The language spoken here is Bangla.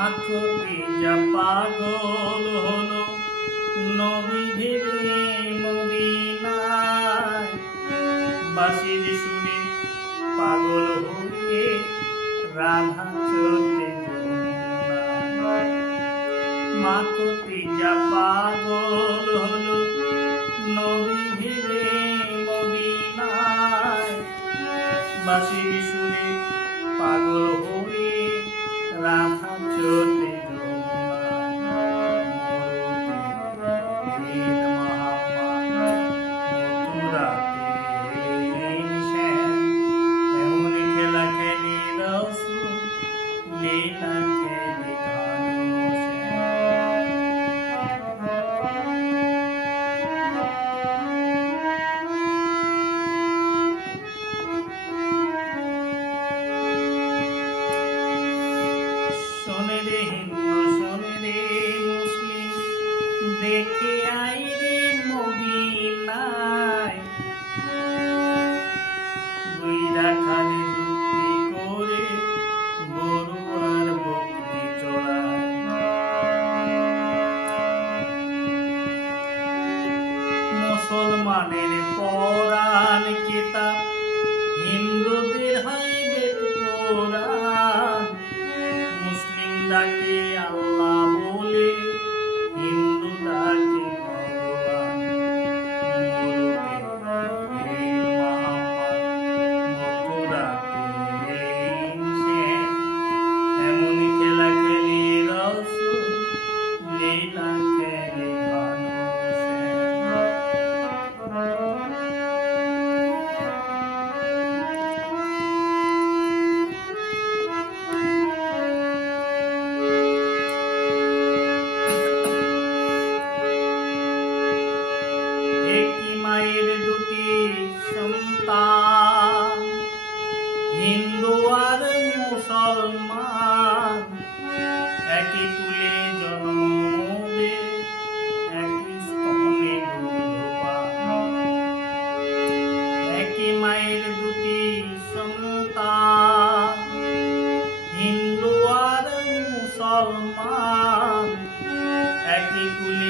মাখতে পাগল হলো নবী ভেবে মদিনায়, বাঁশির সুরে পাগল হয়ে রাধা চলতে যমুনায়। মাখতে পাগল হলো নবী ভেবে মদিনায়, বাঁশির সুরে পাগল হয়ে রাধা চলে এমন খেলা খেলি রসুল লীলা খেলি দেখে আইরে মদিনায়, দুইরা খালি যুক্তি করে গরু আর বকরি চড়ায়। মুসলমানের পরাণ কিতাব হিন্দুদের হয় বেদ কোরআন, মুসলিম ডাকে আল্লাহ বলে হিন্দু ডাকে ভগবান। এমন খেলা খেলি রসুল লীলা খেলি মায়ের দুটি সন্তান, হিন্দু আর মুসলমান, একই কুলে জন্ম দেয় একই স্তনে দুধপান। একই মায়ের দুটি সন্তান, হিন্দু আর মুসলমান, একই কুলে